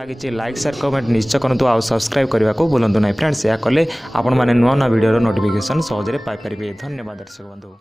लगी like share comment निश्चय करूँ आउ सब्सक्राइब करने को भूलु ना फ्रेंड्स। या कले आपण मैंने नुआ नुआ वीडियो नोटिफिकेशन सहजरे पाइपर। धन्यवाद दर्शक बंधु।